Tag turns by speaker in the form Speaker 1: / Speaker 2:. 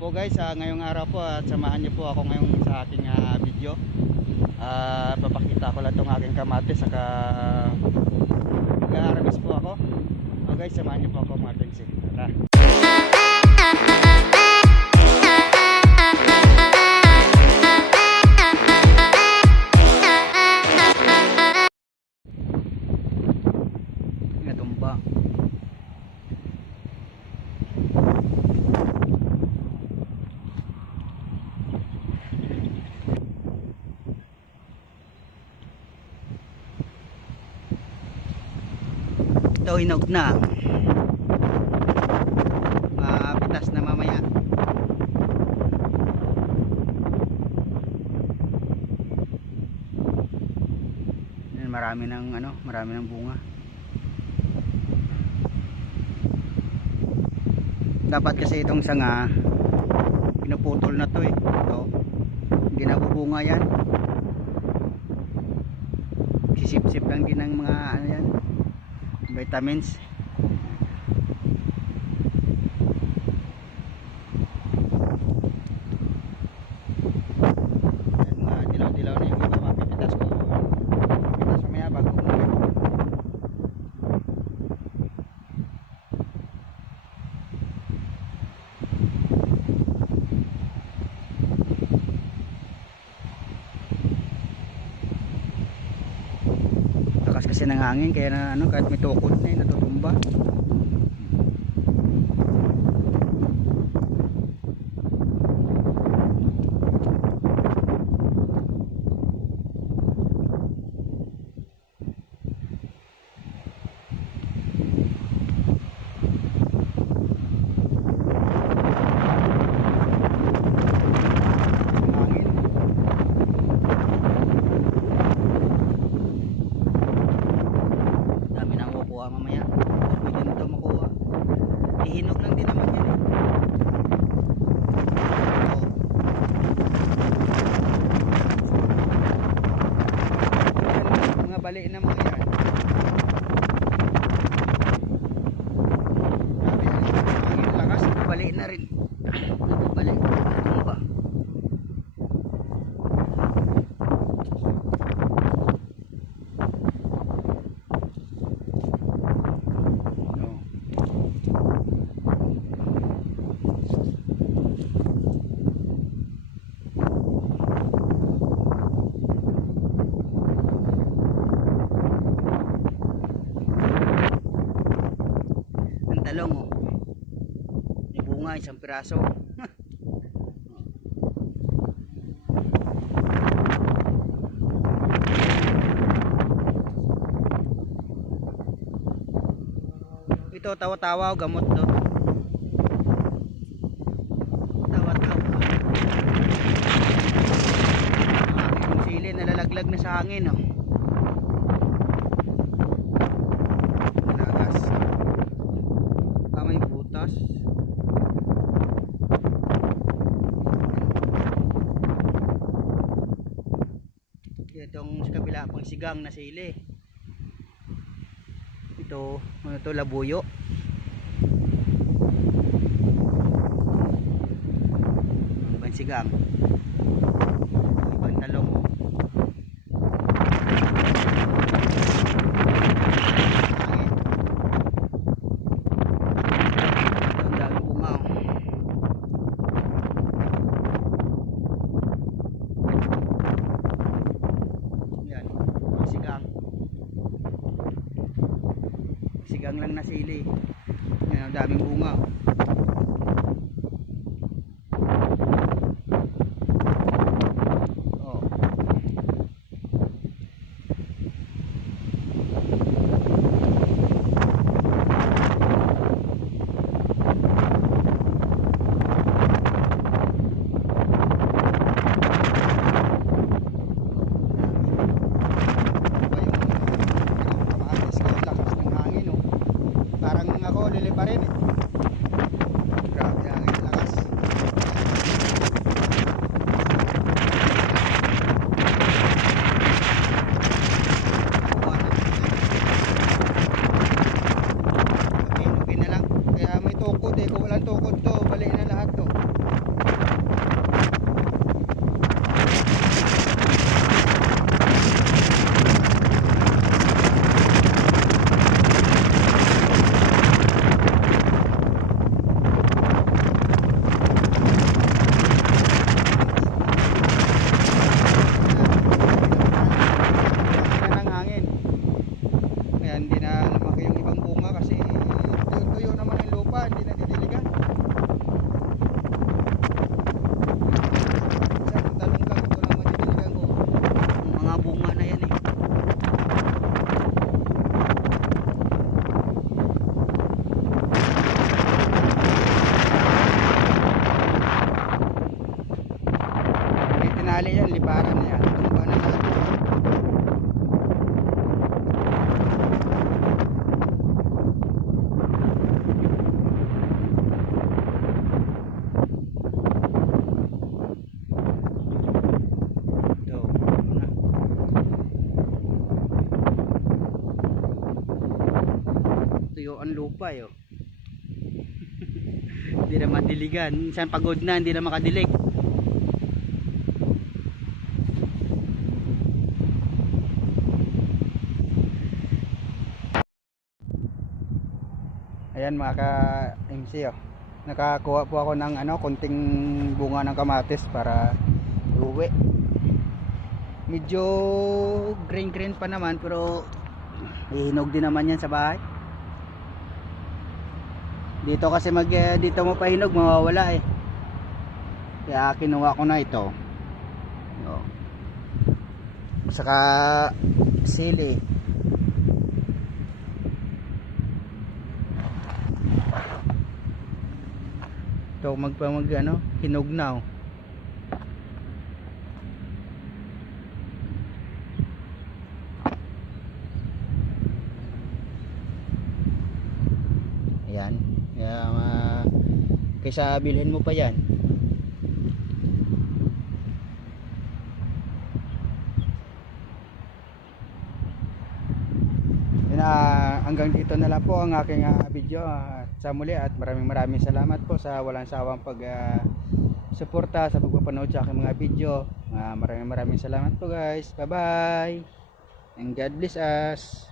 Speaker 1: po guys, ah, ngayong araw po at samahan niyo po ako ngayong sa aking ah, video. Ah, papakita ko lang itong aking kamate saka mag-aarabis po ako. So guys, samahan niyo po ako mga tensi. Tara. Ito hinog na. Mapitas na mamaya. Yan, marami ng ano, marami ng bunga. Dapat kasi itong sanga pinuputol na to eh. Ito. Hindi nabubunga yan. Sisip-sip lang din ng mga ano yan vitamins Yan, mga dilaw-dilaw na yung iba mapipitas ko pipitas mamaya bago umuwi lakas kasi ng hangin kaya na ano kahit may tukod na yun natutumba ihinog lang din naman yan eh Oo. Yan, mga bali na mga yan Grabe, ang lakas bali na rin bali tumba Oo. Ang talong oh. Bunga isang piraso ito tawa-tawa o gamot to tawa-tawa aking sili nalalaglag na sa hangin oh. Nagas. Ah, may butas. Itong sa sigang na sili. Ito, ano to, labuyo. Ang ibang sigang. Ibang talong. Hangin. Ang daming bunga oh. Yan, sigang. Sigang lang na sili. Yan, ang daming bunga. oh. Oh. kamatis ko lakas ng hangin oh. Parang ako lilipa rin eh grabe hangin lakas Kuha na. Okay, okay na lang kaya may tukod eh kung walang tukod to bali na lahat to hukupay oh. hindi na madiligan. Minsan pagod na, hindi na makadilig. Ayan mga ka-MC oh. Nakakuha po ako ng ano, konting bunga ng kamatis para uwi. Medyo green green pa naman pero hihinog din naman yan sa bahay. Dito kasi mag eh, dito mo pahinog mawawala eh. Kaya kinuha ko na ito. Oh. Saka sili. Ito magpa mag ano, hinog na oh. Ayan. Kaya ma kaysa bilhin mo pa yan. Yun, ah, hanggang dito na lang po ang aking ah, video ah, sa muli at maraming maraming salamat po sa walang sawang pag ah, suporta sa pagpapanood sa aking mga video. Ah, maraming maraming salamat po guys. Bye bye. And God bless us.